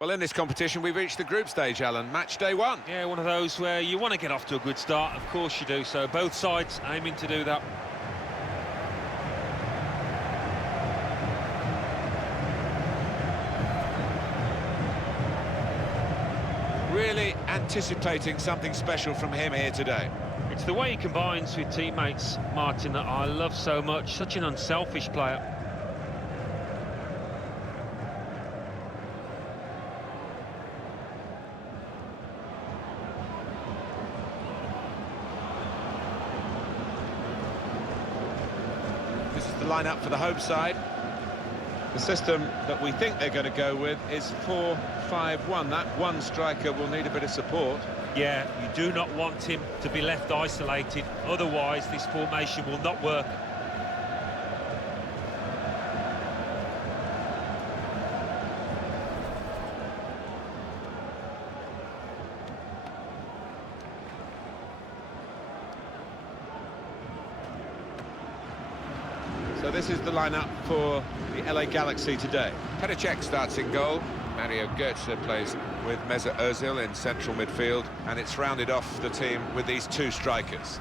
Well, in this competition, we've reached the group stage, Alan. Match day one. Yeah, one of those where you want to get off to a good start. Of course you do. So both sides aiming to do that. Really anticipating something special from him here today. It's the way he combines with teammates, Martin, that I love so much. Such an unselfish player. This is the lineup for the home side. The system that we think they're going to go with is 4-5-1. That one striker will need a bit of support. Yeah, you do not want him to be left isolated. Otherwise, this formation will not work. So this is the lineup for the LA Galaxy today. Petr Cech starts in goal. Mario Götze plays with Mesut Ozil in central midfield, and it's rounded off the team with these two strikers.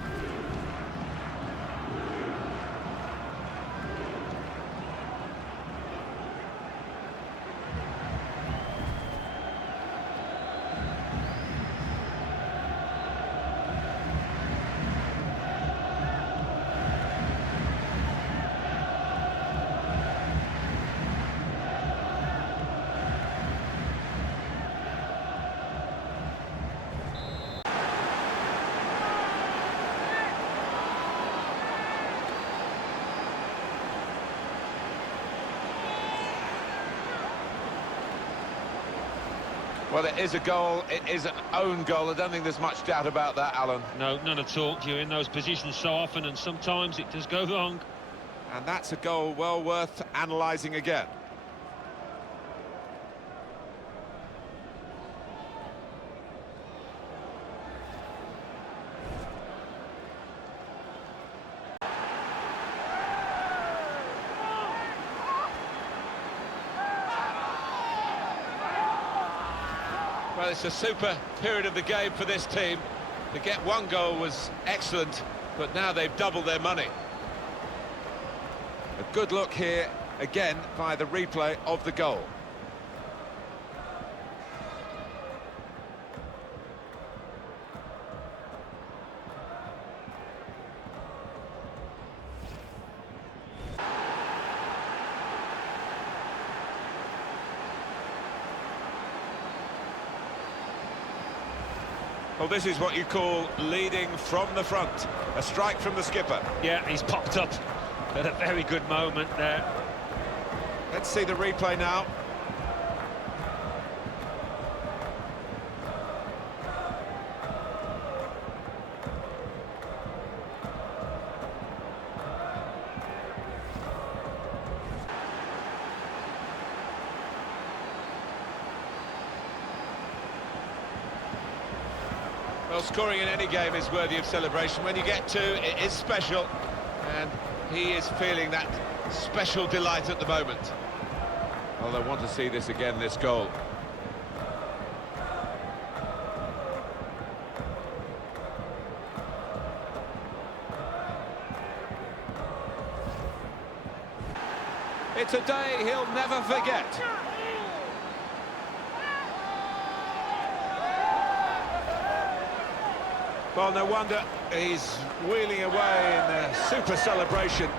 Well, it is a goal, it is an own goal. I don't think there's much doubt about that, Alan. No, none at all. You're in those positions so often, and sometimes it does go wrong. And that's a goal well worth analysing again. Well, it's a super period of the game for this team. To get one goal was excellent, but now they've doubled their money. A good look here, again, via the replay of the goal. Well, this is what you call leading from the front. A strike from the skipper. Yeah, he's popped up at a very good moment there. Let's see the replay now. Well, scoring in any game is worthy of celebration. When you get two, it is special, and he is feeling that special delight at the moment. Well, I want to see this again, this goal. It's a day he'll never forget. Well, no wonder he's wheeling away in a super celebration.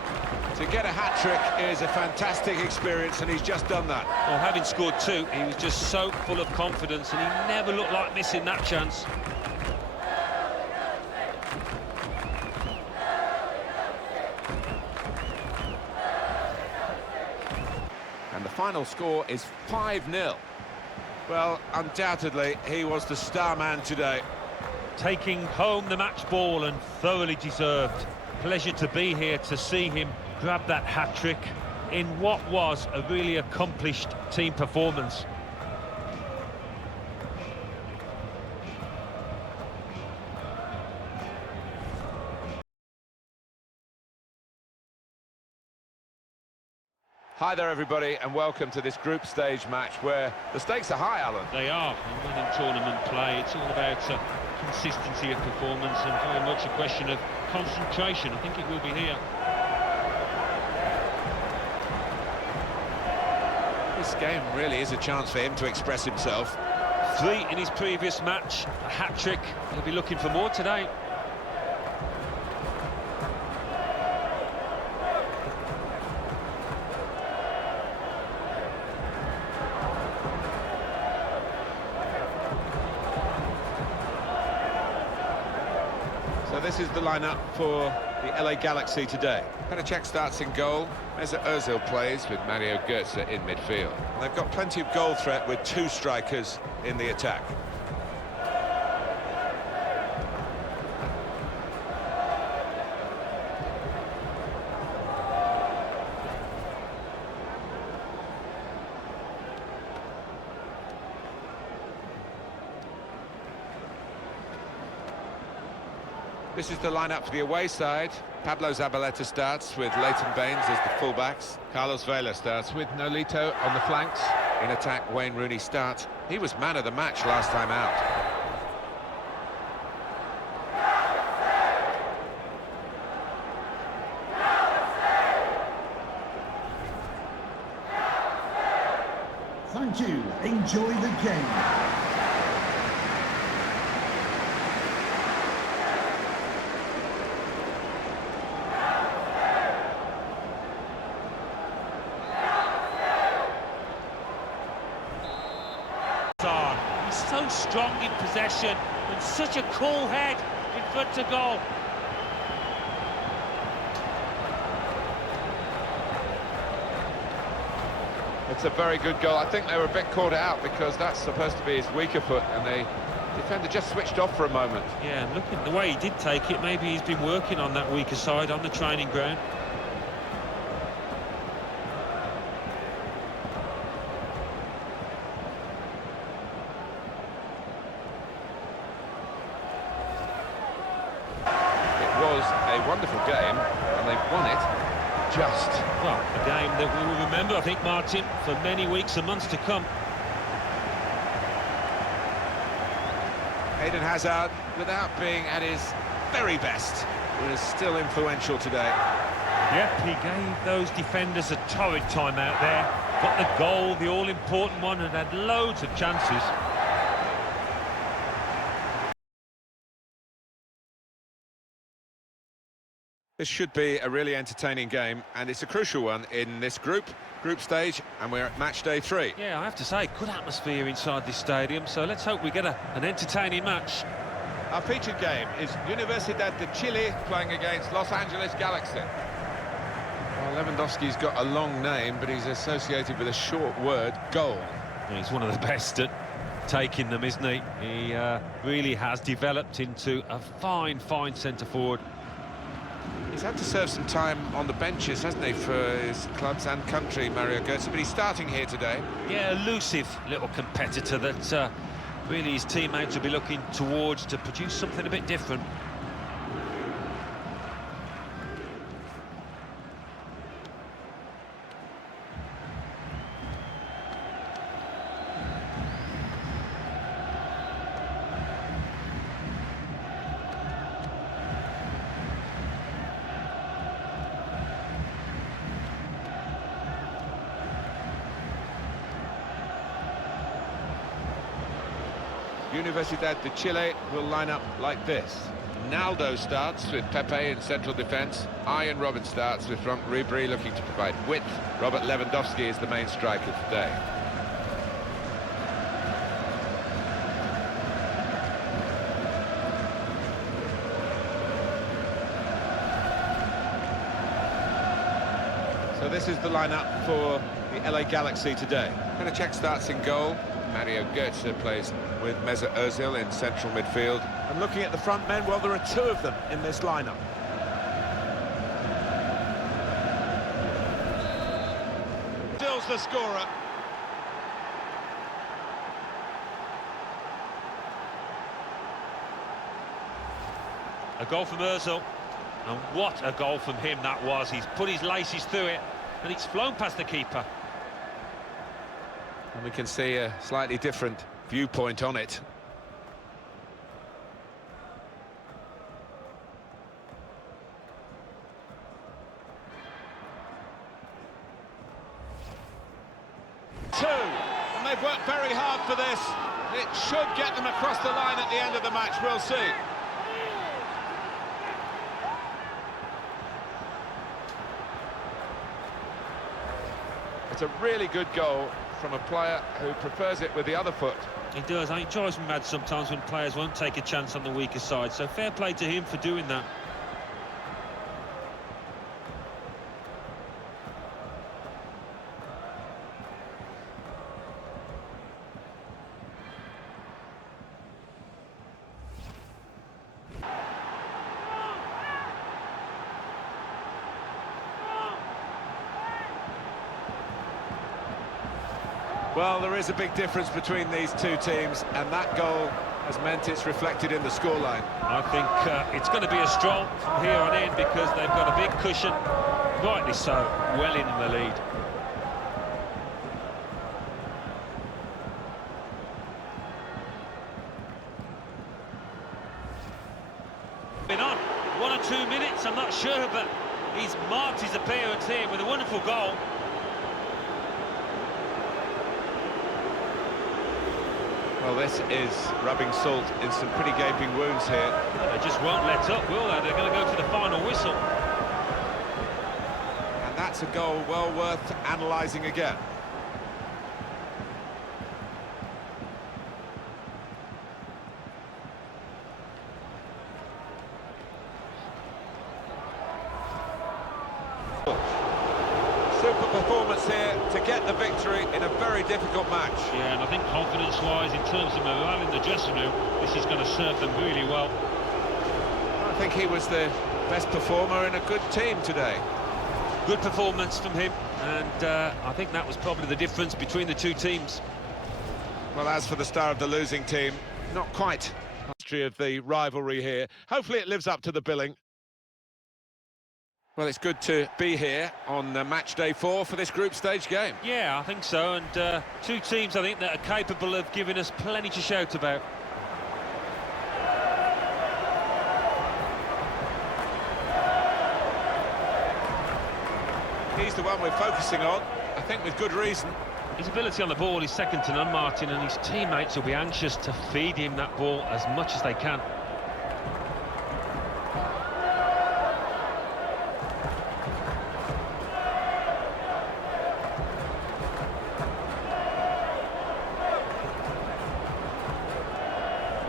To get a hat-trick is a fantastic experience, and he's just done that. Well, having scored two, he was just so full of confidence, and he never looked like missing that chance. And the final score is 5-0. Well, undoubtedly, he was the star man today. Taking home the match ball, and thoroughly deserved. Pleasure to be here to see him grab that hat-trick in what was a really accomplished team performance. Hi there, everybody, and welcome to this group stage match where the stakes are high, Alan. They are. And when in tournament play, it's all about consistency of performance and very much a question of concentration. I think it will be here. This game really is a chance for him to express himself. 3 in his previous match, a hat-trick. He'll be looking for more today. So this is the lineup for the LA Galaxy today. Petr Cech starts in goal. Mesut Ozil plays with Mario Götze in midfield. And they've got plenty of goal threat with 2 strikers in the attack. This is the lineup for the away side. Pablo Zabaleta starts with Leighton Baines as the fullbacks. Carlos Vela starts with Nolito on the flanks. In attack, Wayne Rooney starts. He was man of the match last time out. Thank you. Enjoy the game. He's so strong in possession and such a cool head in front of goal. It's a very good goal. I think they were a bit caught out because that's supposed to be his weaker foot, and the defender just switched off for a moment. Yeah, and looking the way he did take it, maybe he's been working on that weaker side on the training ground. A wonderful game, and they've won it just. Well, a game that we will remember, I think, Martin, for many weeks and months to come. Eden Hazard, without being at his very best, was still influential today. Yep, he gave those defenders a torrid time out there. Got the goal, the all-important one, and had loads of chances. This should be a really entertaining game, and it's a crucial one in this group stage, and we're at match day 3. Yeah, I have to say, good atmosphere inside this stadium, so let's hope we get an entertaining match. Our featured game is Universidad de Chile playing against Los Angeles Galaxy. Well, Lewandowski's got a long name, but he's associated with a short word, goal. Yeah, he's one of the best at taking them, isn't he? He really has developed into a fine centre-forward. He's had to serve some time on the benches, hasn't he, for his clubs and country, Mario Götze, but he's starting here today. Yeah, elusive little competitor that really his teammates will be looking towards to produce something a bit different. Universidad de Chile will line up like this. Naldo starts with Pepe in central defence. Ian Robin starts with front Ribery looking to provide width. Robert Lewandowski is the main striker today. So this is the lineup for the LA Galaxy today. Petr Cech starts in goal. Mario Götze plays with Mesut Ozil in central midfield. And looking at the front men, well, there are 2 of them in this lineup. Still's the scorer. A goal from Ozil, and what a goal from him that was. He's put his laces through it, and it's flown past the keeper. And we can see a slightly different viewpoint on it. Two, and they've worked very hard for this. It should get them across the line at the end of the match, we'll see. It's a really good goal from a player who prefers it with the other foot. He does. It drives me mad sometimes when players won't take a chance on the weaker side, so fair play to him for doing that. Well, there is a big difference between these two teams, and that goal has meant it's reflected in the scoreline. I think it's going to be a stroll from here on in because they've got a big cushion, rightly so, well in the lead. Been on 1 or 2 minutes, I'm not sure, but he's marked his appearance here with a wonderful goal. Well, this is rubbing salt in some pretty gaping wounds here. They just won't let up, will they? They're going to go for the final whistle. And that's a goal well worth analysing again. Super performance here to get the victory in a very difficult match. Yeah, and I think confidence-wise, in terms of morale in the dressing room, this is going to serve them really well. I think he was the best performer in a good team today. Good performance from him, and I think that was probably the difference between the two teams. Well, as for the star of the losing team, not quite. History of the rivalry here. Hopefully it lives up to the billing. Well, it's good to be here on match day 4 for this group stage game. Yeah, I think so, and two teams I think that are capable of giving us plenty to shout about. He's the one we're focusing on, I think with good reason. His ability on the ball is second to none, Martin, and his teammates will be anxious to feed him that ball as much as they can.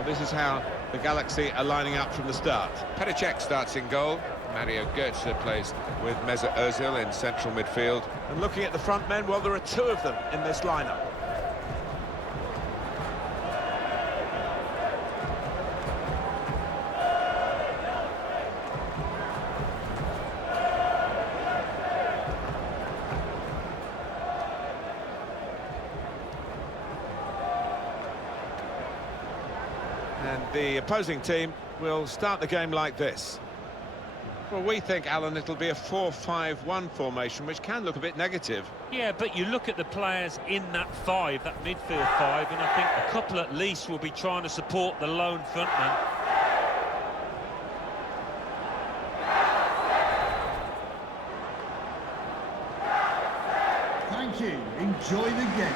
This is how the Galaxy are lining up from the start. Petr Cech starts in goal. Mario Götze plays with Mesut Ozil in central midfield. And looking at the front men, well, there are 2 of them in this lineup. And the opposing team will start the game like this. Well, we think, Alan, it'll be a 4-5-1 formation, which can look a bit negative. Yeah, but you look at the players in that 5, that midfield 5, and I think a couple at least will be trying to support the lone frontman. Thank you. Enjoy the game.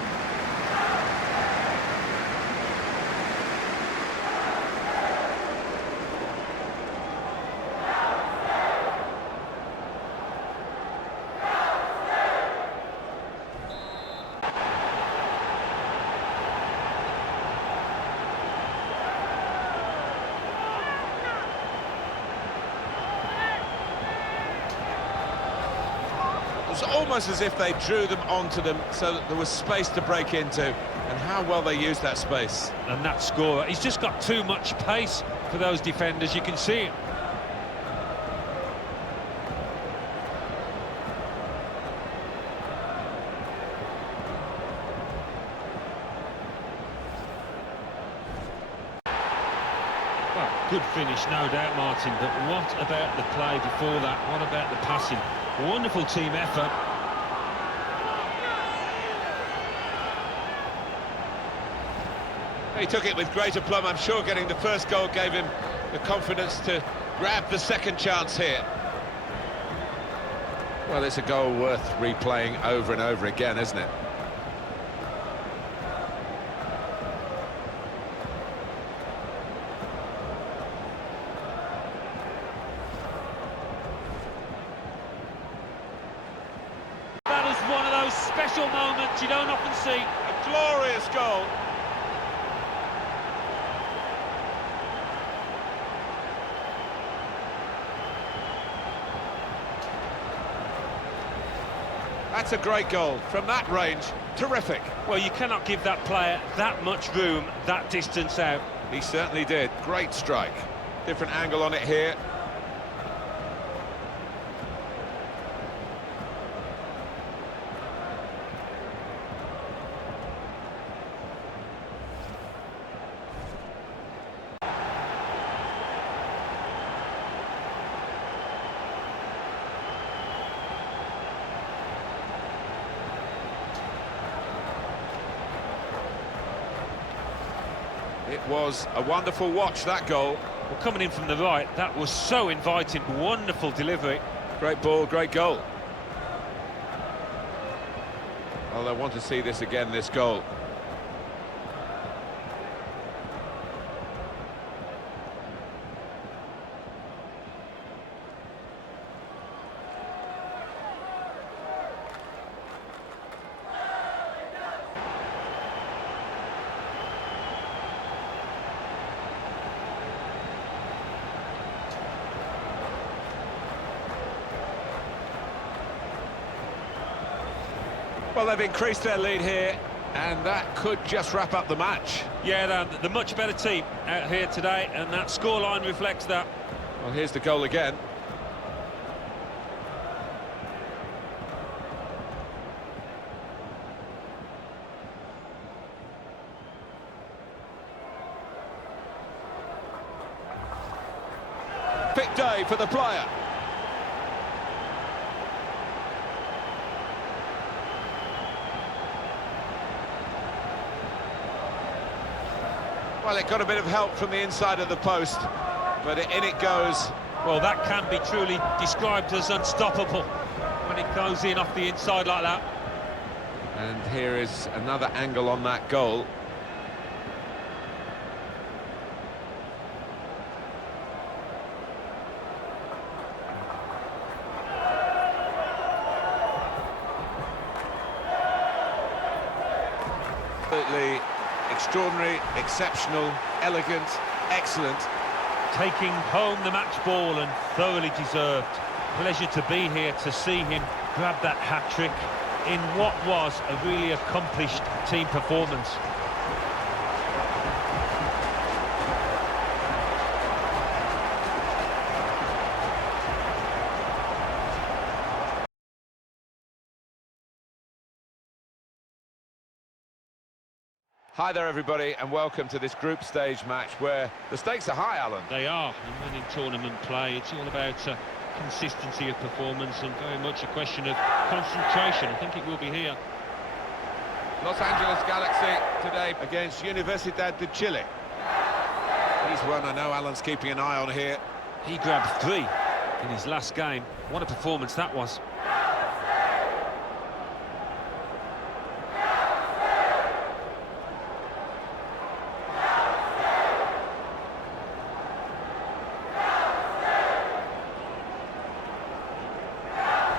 It's almost as if they drew them onto them so that there was space to break into, and how well they used that space. And that scorer, he's just got too much pace for those defenders, you can see it. Well, good finish, no doubt, Martin, but what about the play before that? What about the passing? Wonderful team effort, He took it with great aplomb. I'm sure getting the first goal gave him the confidence to grab the second chance here. Well, it's a goal worth replaying over and over again, isn't it? That is one of those special moments you don't often see. A glorious goal. That's a great goal from that range. Terrific. Well, you cannot give that player that much room, that distance out. He certainly did. Great strike. Different angle on it here. It was a wonderful watch, that goal. Well, coming in from the right, that was so inviting. Wonderful delivery. Great ball, great goal. Well, I want to see this again, this goal. Well, they've increased their lead here, and that could just wrap up the match. Yeah, the much better team out here today, and that scoreline reflects that. Well, here's the goal again. Big day for the player. Well, it got a bit of help from the inside of the post, but in it goes. Well, that can be truly described as unstoppable when it goes in off the inside like that. And here is another angle on that goal. Absolutely extraordinary, exceptional, elegant, excellent. Taking home the match ball and thoroughly deserved. Pleasure to be here to see him grab that hat-trick in what was a really accomplished team performance. Hi there, everybody, and welcome to this group stage match where the stakes are high, Alan. They are, and when in tournament play, it's all about consistency of performance and very much a question of concentration. I think it will be here. Los Angeles Galaxy today against Universidad de Chile. He's one I know Alan's keeping an eye on here. He grabbed 3 in his last game. What a performance that was.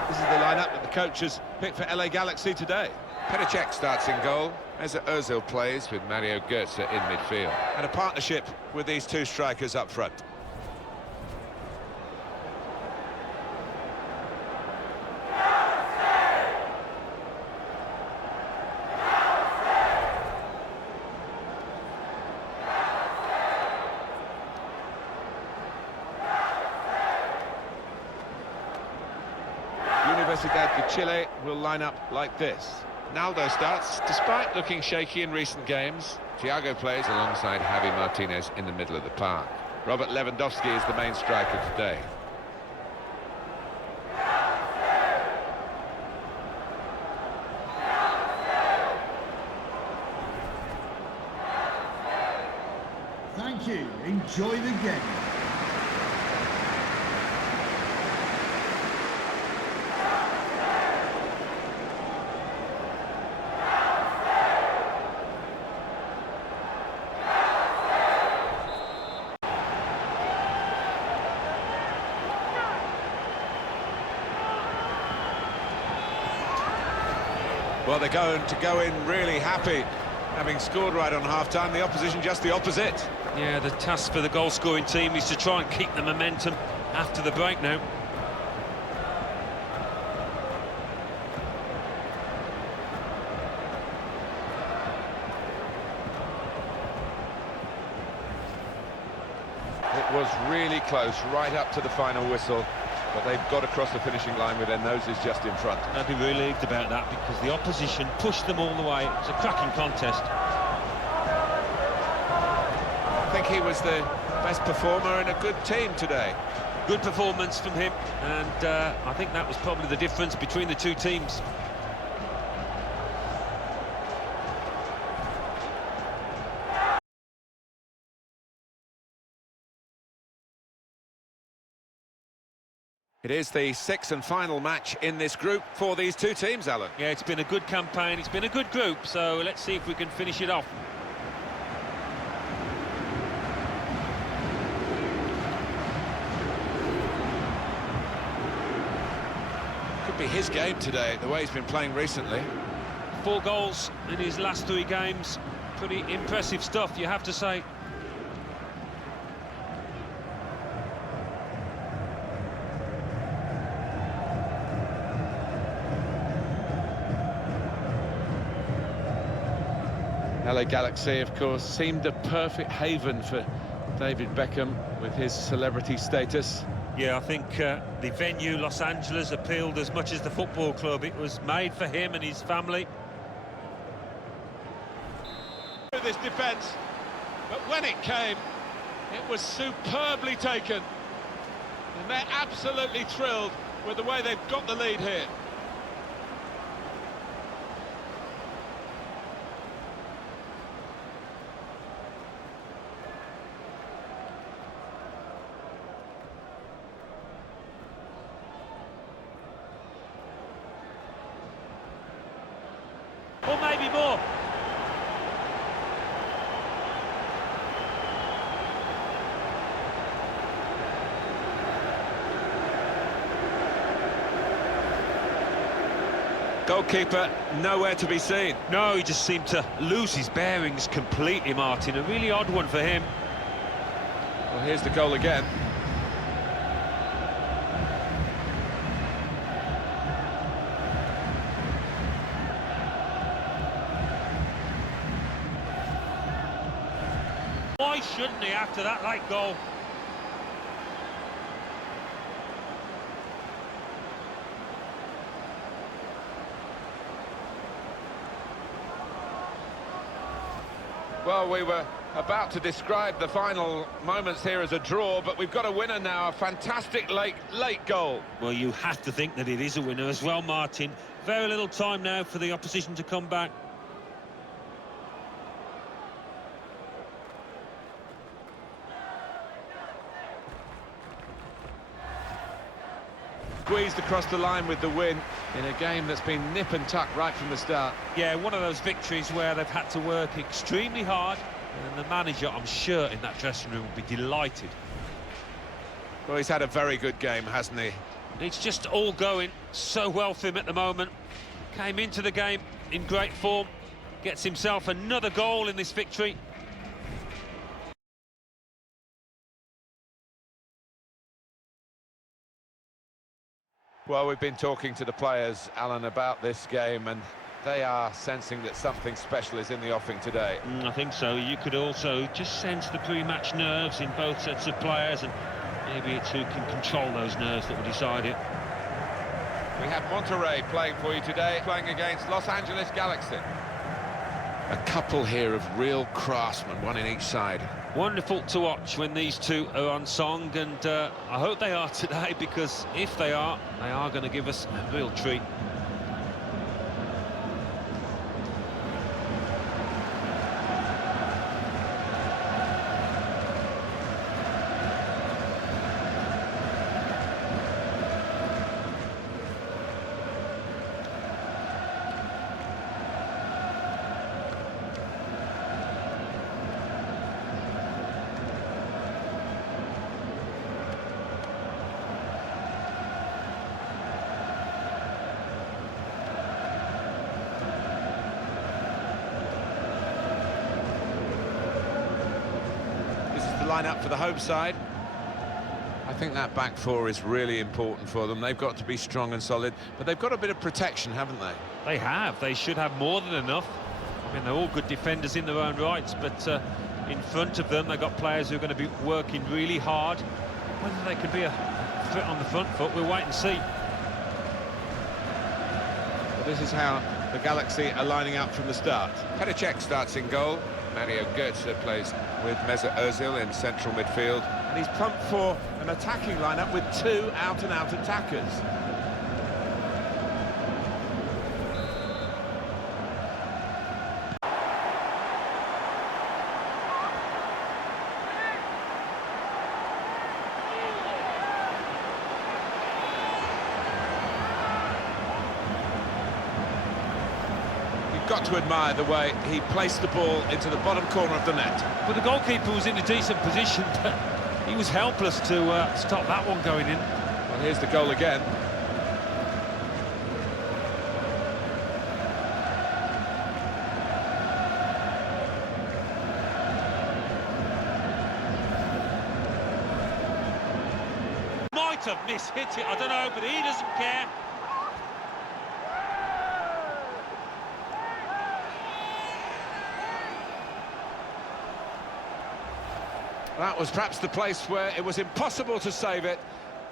This is the lineup that the coaches picked for LA Galaxy today. Petr Cech starts in goal. Mesut Ozil plays with Mario Götze in midfield. And a partnership with these two strikers up front. Universidad de Chile will line up like this. Naldo starts, despite looking shaky in recent games. Thiago plays alongside Javi Martinez in the middle of the park. Robert Lewandowski is the main striker today. Thank you. Enjoy the game. Well, they're going to go in really happy, having scored right on half-time. The opposition just the opposite. Yeah, the task for the goal-scoring team is to try and keep the momentum after the break now. It was really close, right up to the final whistle. But they've got across the finishing line with their noses just in front. I'd be relieved about that because the opposition pushed them all the way. It was a cracking contest. I think he was the best performer in a good team today. Good performance from him, and I think that was probably the difference between the two teams. It is the sixth and final match in this group for these two teams, Alan. Yeah, it's been a good campaign, it's been a good group, so let's see if we can finish it off. Could be his game today, the way he's been playing recently. 4 goals in his last 3 games. Pretty impressive stuff, you have to say. LA Galaxy, of course, seemed a perfect haven for David Beckham with his celebrity status. Yeah, I think the venue, Los Angeles, appealed as much as the football club. It was made for him and his family. This defence, but when it came, it was superbly taken. And they're absolutely thrilled with the way they've got the lead here. Or maybe more. Goalkeeper nowhere to be seen. No, he just seemed to lose his bearings completely, Martin. A really odd one for him. Well, here's the goal again. Why shouldn't he after that late goal? Well, we were about to describe the final moments here as a draw, but we've got a winner now, a fantastic late goal. Well, you have to think that it is a winner as well, Martin. Very little time now for the opposition to come back. Squeezed across the line with the win in a game that's been nip and tuck right from the start. Yeah, one of those victories where they've had to work extremely hard, and the manager, I'm sure, in that dressing room will be delighted. Well, he's had a very good game, hasn't he? It's just all going so well for him at the moment. Came into the game in great form, gets himself another goal in this victory. Well, we've been talking to the players, Alan, about this game, and they are sensing that something special is in the offing today. I think so. You could also just sense the pre-match nerves in both sets of players, and maybe it's who can control those nerves that will decide it. We have Monterrey playing for you today, playing against Los Angeles Galaxy. A couple here of real craftsmen, one in each side. Wonderful to watch when these two are on song, and I hope they are today, because if they are going to give us a real treat. line up for the home side. I think that back four is really important for them. They've got to be strong and solid, but they've got a bit of protection, haven't they? They have. They should have more than enough. I mean, they're all good defenders in their own rights, but in front of them, they've got players who are going to be working really hard. Whether they can be a threat on the front foot, we'll wait and see. Well, this is how the Galaxy are lining up from the start. Petr Cech starts in goal. Mario Götze plays with Mesut Ozil in central midfield. And he's pumped for an attacking lineup with two out-and-out attackers. Got to admire the way he placed the ball into the bottom corner of the net. But the goalkeeper was in a decent position, but he was helpless to stop that one going in. Well, here's the goal again. Might have mishit it, I don't know, but he doesn't care. That was perhaps the place where it was impossible to save it.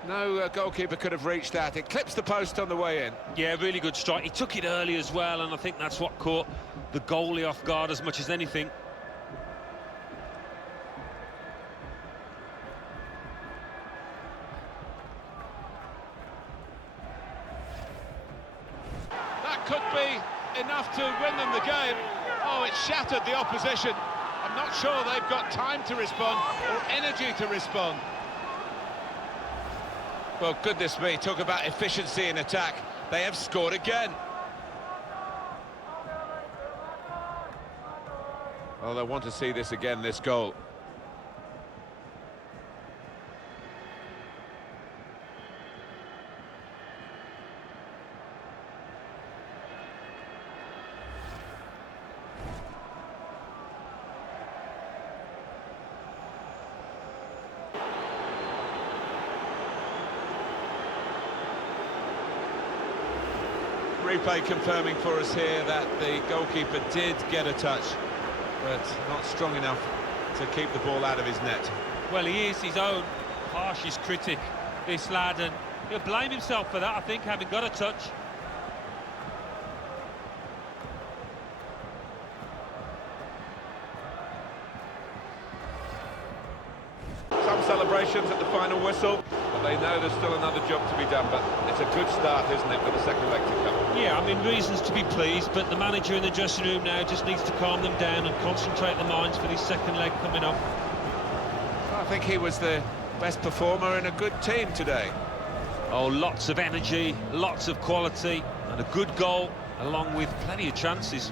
No goalkeeper could have reached that. It clips the post on the way in. Yeah, really good strike. He took it early as well, and I think that's what caught the goalie off guard as much as anything. That could be enough to win them the game. Oh, it shattered the opposition. I'm not sure they've got time to respond or energy to respond. Well, goodness me, talk about efficiency in attack. They have scored again. Oh, they want to see this again, this goal. Replay confirming for us here that the goalkeeper did get a touch, but not strong enough to keep the ball out of his net. Well, he is his own harshest critic, this lad, and he'll blame himself for that, I think, having got a touch. Some celebrations at the final whistle, but they know there's still another job to be done, but it's a good start, isn't it, for the second leg to come? Yeah, I mean, reasons to be pleased, but the manager in the dressing room now just needs to calm them down and concentrate their minds for this second leg coming up. I think he was the best performer in a good team today. Oh, lots of energy, lots of quality, and a good goal, along with plenty of chances.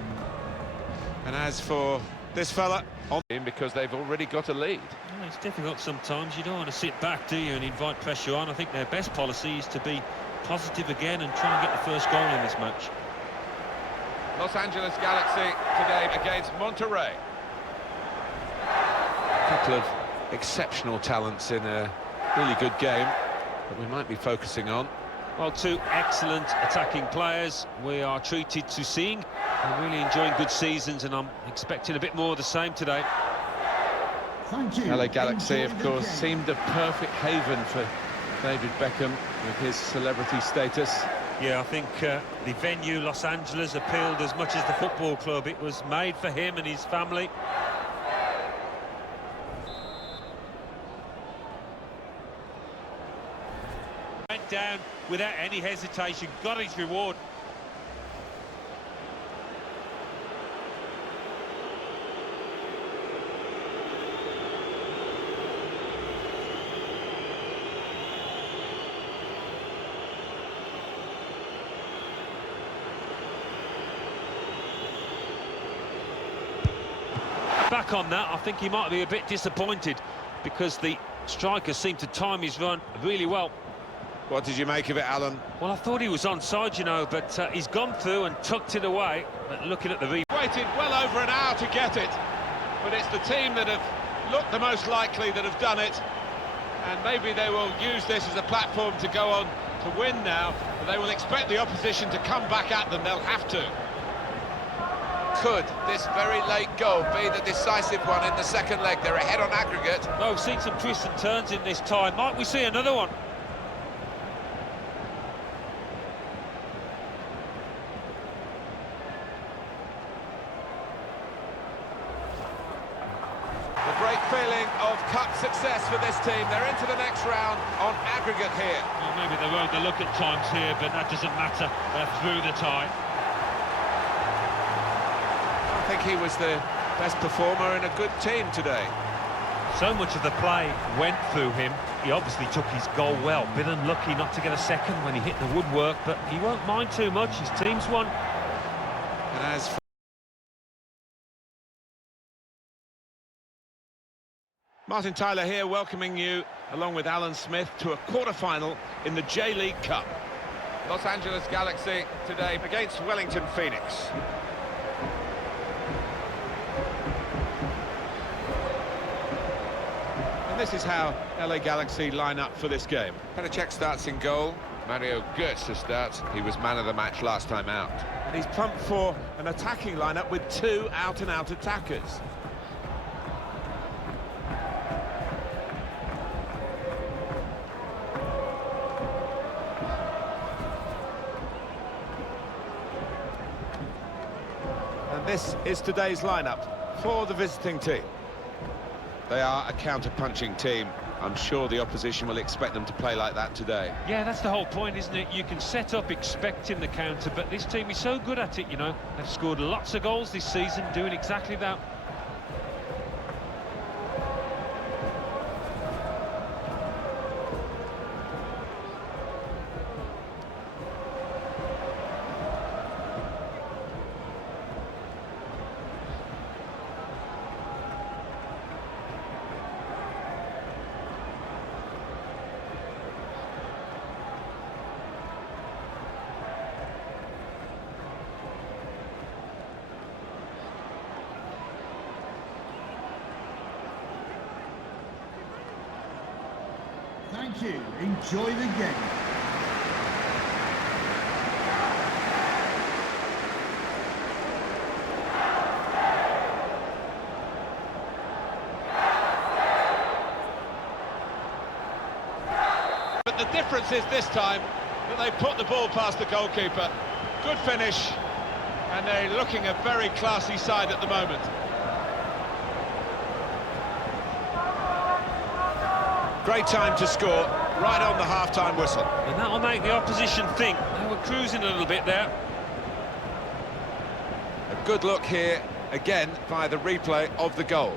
And as for this fella, on him because they've already got a lead. Well, it's difficult sometimes. You don't want to sit back, do you, and invite pressure on. I think their best policy is to be positive again and try and get the first goal in this match. Los Angeles Galaxy today against Monterrey. A couple of exceptional talents in a really good game that we might be focusing on. Well, two excellent attacking players we are treated to seeing. I'm really enjoying good seasons, and I'm expecting a bit more of the same today. Thank you. LA Galaxy, Enjoy of the course, game. seemed a perfect haven for David Beckham with his celebrity status. Yeah, I think the venue, Los Angeles, appealed as much as the football club. It was made for him and his family. Went down without any hesitation, got his reward. Back on that, I think he might be a bit disappointed because the striker seemed to time his run really well. What did you make of it, Alan? Well, I thought he was onside, you know, but he's gone through and tucked it away. But looking at the replay, Waited well over an hour to get it, but it's the team that have look the most likely that have done it, and maybe they will use this as a platform to go on to win now, but they will expect the opposition to come back at them. They'll have to. Could this very late goal be the decisive one in the second leg? They're ahead on aggregate. Oh, we've seen some twists and turns in this time. Might we see another one? A great feeling of cup success for this team. They're into the next round on aggregate here. Well, maybe they won't look at times here, but that doesn't matter. They're through the tie. I think he was the best performer in a good team today. So much of the play went through him. He obviously took his goal well. Bit unlucky not to get a second when he hit the woodwork, but he won't mind too much. His team's won. And as for Martin Tyler here, welcoming you, along with Alan Smith, to a quarter-final in the J-League Cup. Los Angeles Galaxy today against Wellington Phoenix. And this is how LA Galaxy line up for this game. Petr Cech starts in goal. Mario Götze starts. He was man of the match last time out. And he's pumped for an attacking lineup with two out-and-out attackers. And this is today's lineup for the visiting team. They are a counter-punching team. I'm sure the opposition will expect them to play like that today. Yeah, that's the whole point, isn't it? You can set up expecting the counter, but this team is so good at it, you know. They've scored lots of goals this season doing exactly that. Thank you. Enjoy the game. But the difference is this time that they put the ball past the goalkeeper. Good finish, and they're looking a very classy side at the moment. Great time to score, right on the half-time whistle. And that'll make the opposition think. They were cruising a little bit there. A good look here, again, via the replay of the goal.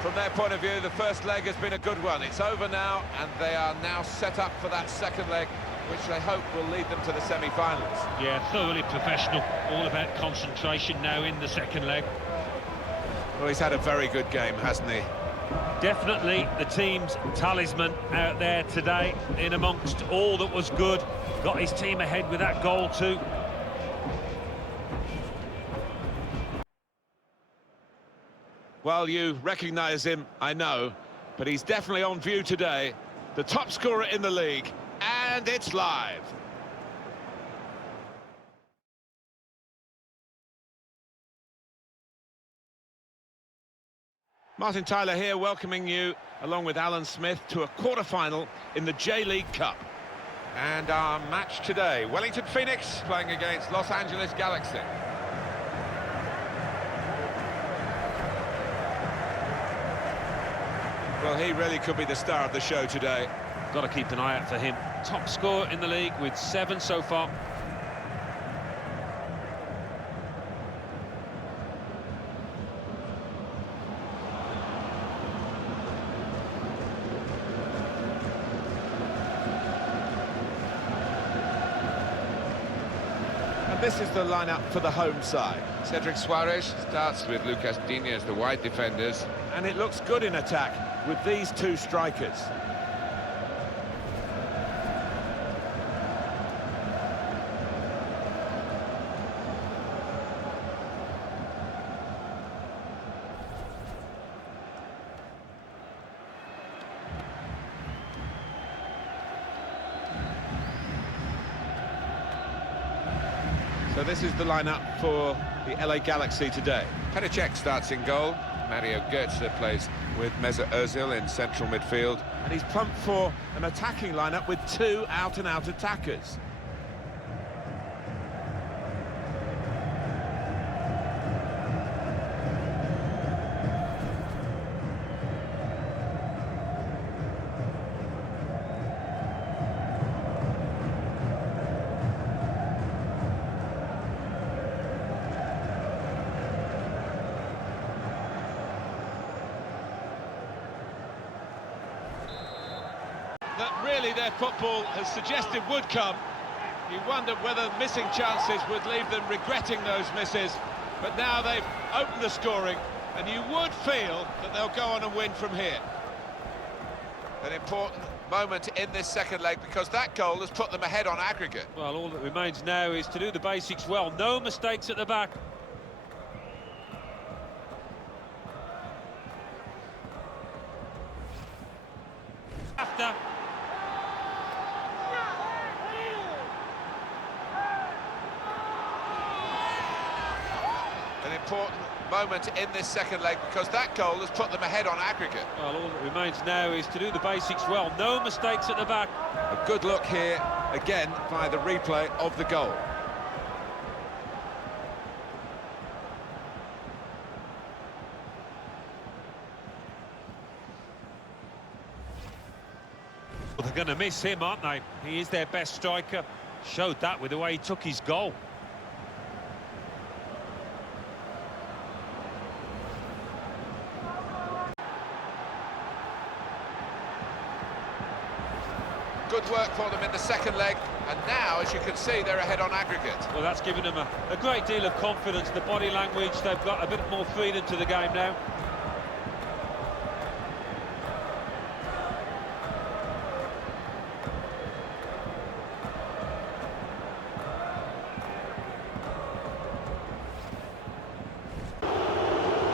From their point of view, the first leg has been a good one. It's over now, and they are now set up for that second leg, which they hope will lead them to the semi-finals. Yeah, thoroughly professional, all about concentration now in the second leg. Well, he's had a very good game, hasn't he? Definitely the team's talisman out there today, in amongst all that was good. Got his team ahead with that goal too. Well, you recognise him, I know, but he's definitely on view today. The top scorer in the league, and it's live. Martin Tyler here, welcoming you, along with Alan Smith, to a quarter-final in the J-League Cup. And our match today, Wellington Phoenix playing against Los Angeles Galaxy. Well, he really could be the star of the show today. Got to keep an eye out for him. Top scorer in the league with 7 so far. And this is the lineup for the home side. Cedric Suarez starts with Lucas Digne as the wide defenders. And it looks good in attack with these two strikers. So this is the lineup for the LA Galaxy today. Petr Cech starts in goal. Mario Götze plays with Mesut Ozil in central midfield. And he's plumped for an attacking lineup with two out-and-out attackers. That really their football has suggested would come. You wondered whether missing chances would leave them regretting those misses, but now they've opened the scoring, and you would feel that they'll go on and win from here. An important moment in this second leg, because that goal has put them ahead on aggregate. Well, all that remains now is to do the basics well. No mistakes at the back. After. An important moment in this second leg, because that goal has put them ahead on aggregate. Well, all that remains now is to do the basics well. No mistakes at the back. A good look here, again, via the replay of the goal. Well, they're going to miss him, aren't they? He is their best striker. Showed that with the way he took his goal. Good work for them in the second leg, and now, as you can see, they're ahead on aggregate. Well, that's given them a great deal of confidence. The body language, they've got a bit more freedom to the game now.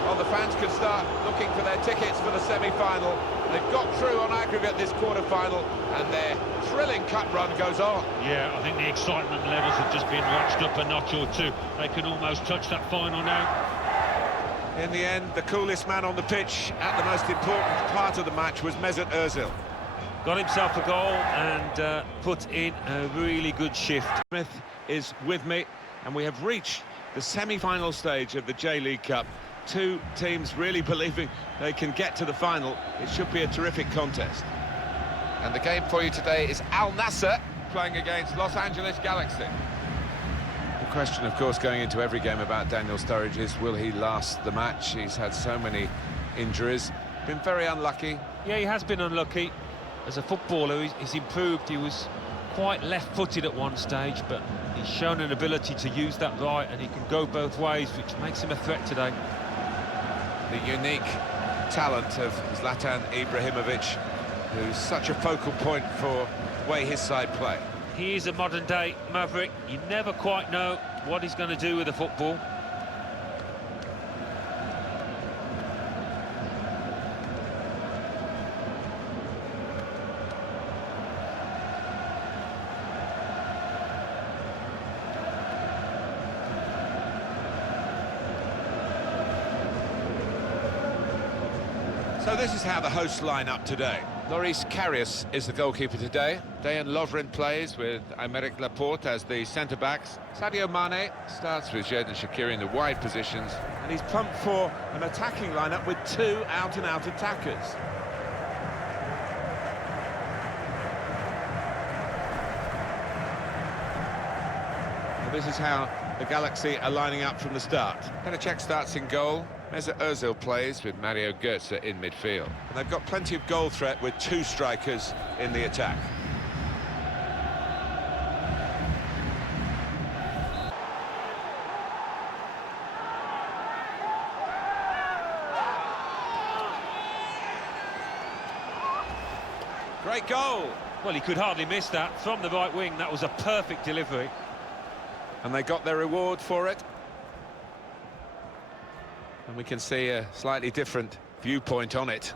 Well, the fans can start looking for their tickets for the semi-final. They've got through on aggregate this quarter-final, and their thrilling cup run goes on. Yeah, I think the excitement levels have just been ratcheted up a notch or two. They can almost touch that final now. In the end, the coolest man on the pitch at the most important part of the match was Mesut Ozil. Got himself a goal and put in a really good shift. Smith is with me, and we have reached the semi-final stage of the J-League Cup. Two teams really believing they can get to the final. It should be a terrific contest. And the game for you today is Al Nassr playing against Los Angeles Galaxy. The question, of course, going into every game about Daniel Sturridge is, will he last the match? He's had so many injuries, been very unlucky. Yeah, he has been unlucky. As a footballer, he's improved. He was quite left-footed at one stage, but he's shown an ability to use that right, and he can go both ways, which makes him a threat today. The unique talent of Zlatan Ibrahimovic, who's such a focal point for the way his side play. He is a modern-day maverick. You never quite know what he's going to do with the football. So this is how the hosts line up today. Loris Karius is the goalkeeper today. Dejan Lovren plays with Aymeric Laporte as the centre-backs. Sadio Mane starts with Xherdan Shaqiri in the wide positions. And he's plumped for an attacking lineup with two out-and-out attackers. Well, this is how the Galaxy are lining up from the start. Petr Cech starts in goal. Mesut Ozil plays with Mario Götze in midfield. And they've got plenty of goal threat with two strikers in the attack. Great goal! Well, he could hardly miss that. From the right wing, that was a perfect delivery. And they got their reward for it. And we can see a slightly different viewpoint on it.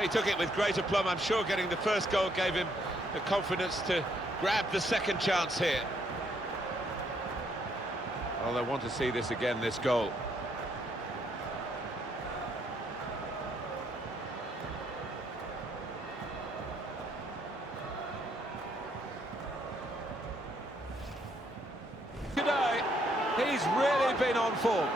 He took it with great aplomb. I'm sure getting the first goal gave him the confidence to grab the second chance here. Well, they want to see this again, this goal. Today, he's really been on form.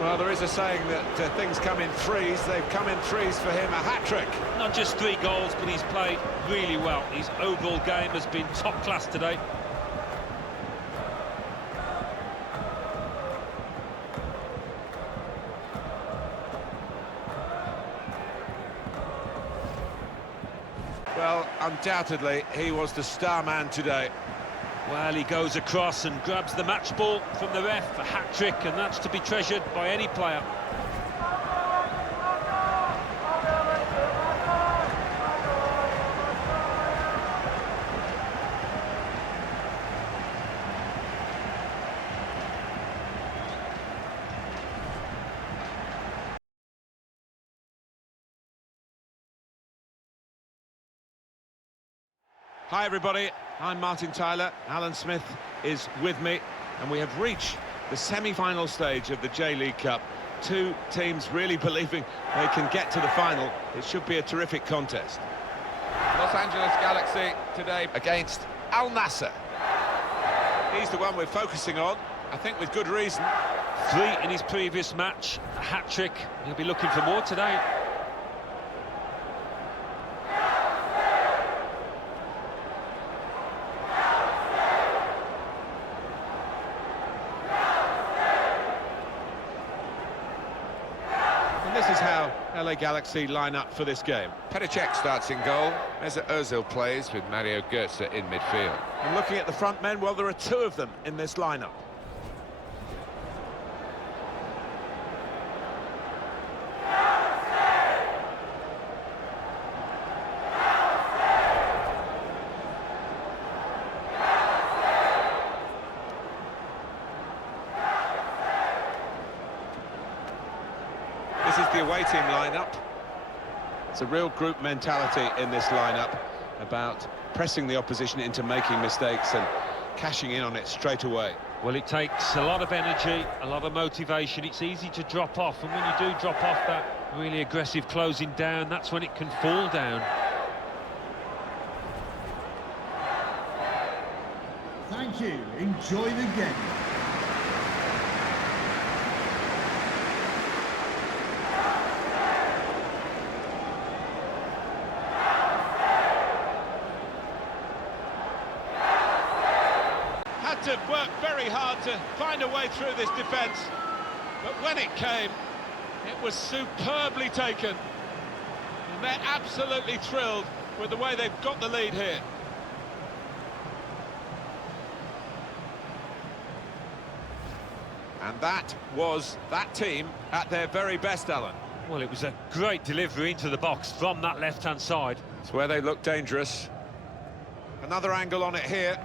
Well, there is a saying that things come in threes. They've come in threes for him, a hat-trick. Not just 3 goals, but he's played really well. His overall game has been top class today. Well, undoubtedly, he was the star man today. Well, he goes across and grabs the match ball from the ref, a hat-trick, and that's to be treasured by any player. Hi everybody, I'm Martin Tyler, Alan Smith is with me, and we have reached the semi-final stage of the J-League Cup. 2 teams really believing they can get to the final. It should be a terrific contest. Los Angeles Galaxy today against Al Nassr. He's the one we're focusing on, I think with good reason. 3 in his previous match, a hat-trick. He'll be looking for more today. And this is how LA Galaxy line up for this game. Petr Cech starts in goal. Mesut Ozil plays with Mario Götze in midfield. And looking at the front men, well, there are 2 of them in this lineup. This is the away team lineup. It's a real group mentality in this lineup about pressing the opposition into making mistakes and cashing in on it straight away. Well, it takes a lot of energy, a lot of motivation. It's easy to drop off, and when you do drop off that really aggressive closing down, that's when it can fall down. Thank you. Enjoy the game. Had to work very hard to find a way through this defence, but when it came, it was superbly taken, and they're absolutely thrilled with the way they've got the lead here. And that was that team at their very best, Alan. Well, it was a great delivery into the box from that left-hand side. It's where they look dangerous. Another angle on it here.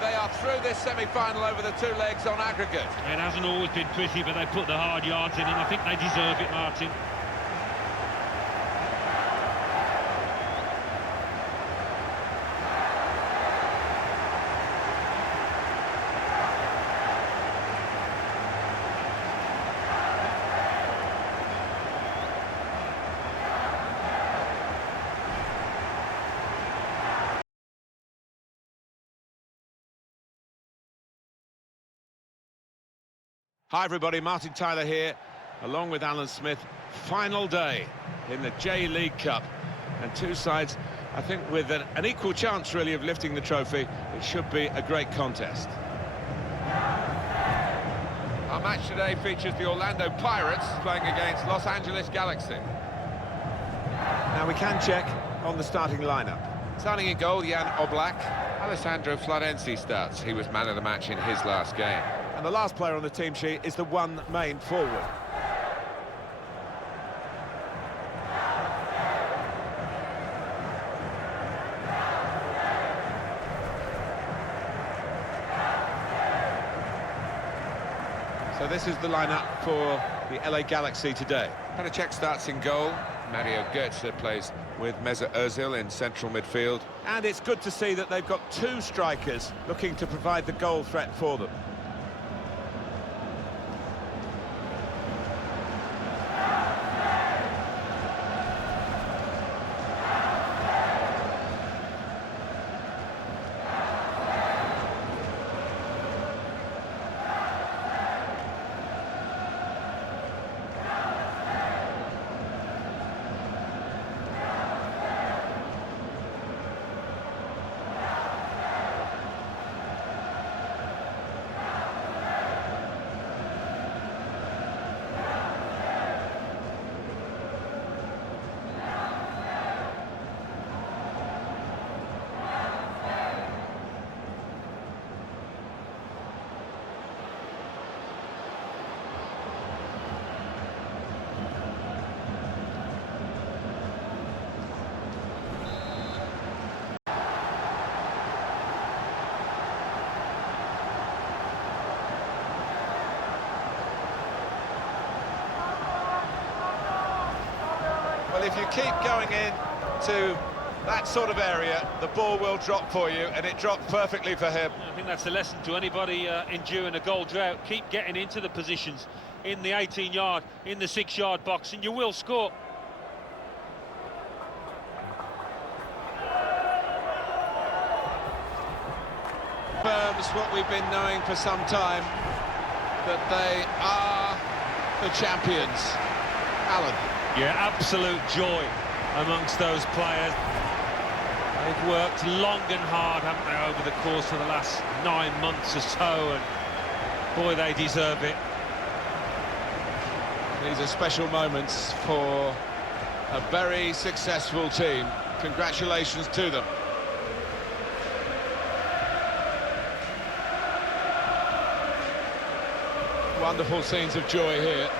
They are through this semi-final over the 2 legs on aggregate. It hasn't always been pretty, but they put the hard yards in, and I think they deserve it, Martin. Hi everybody, Martin Tyler here, along with Alan Smith. Final day in the J-League Cup, and 2 sides, I think, with an equal chance really of lifting the trophy. It should be a great contest. Our match today features the Orlando Pirates playing against Los Angeles Galaxy. Now we can check on the starting lineup. Starting in goal, Jan Oblak. Alessandro Florenzi starts. He was man of the match in his last game. And the last player on the team sheet is the one main forward. So this is the lineup for the LA Galaxy today. Petr Cech starts in goal. Mario Götze plays with Mesut Ozil in central midfield. And it's good to see that they've got two strikers looking to provide the goal threat for them. Well, if you keep going in to that sort of area, the ball will drop for you, and it dropped perfectly for him. I think that's a lesson to anybody enduring a goal drought. Keep getting into the positions in the 18-yard, in the 6-yard box, and you will score. Confirms what we've been knowing for some time, that they are the champions. Alan. Yeah, absolute joy amongst those players. They've worked long and hard, haven't they, over the course of the last 9 months or so, and boy, they deserve it. These are special moments for a very successful team. Congratulations to them. Wonderful scenes of joy here,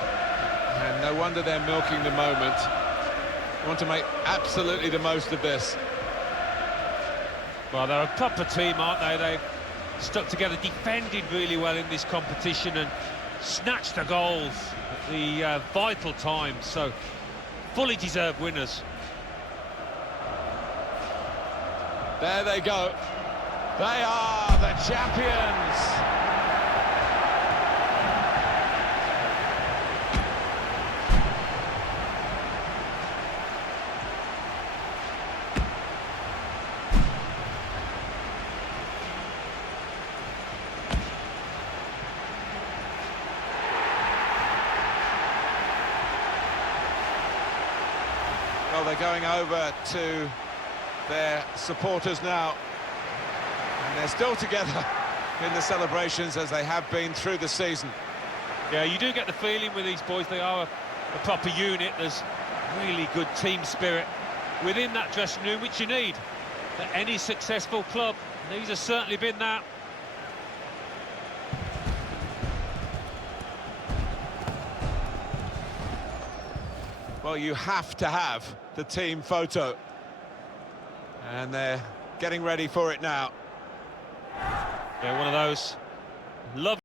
and no wonder they're milking the moment. Want to make absolutely the most of this. Well, they're a proper team, aren't they? They've stuck together, defended really well in this competition and snatched the goals at the vital times, so fully deserved winners. There they go. They are the champions. Well, they're going over to their supporters now, and they're still together in the celebrations as they have been through the season. Yeah, you do get the feeling with these boys, they are a proper unit. There's really good team spirit within that dressing room, which you need at any successful club. These have certainly been that. Well, you have to have the team photo, and they're getting ready for it now. Yeah, one of those. Love.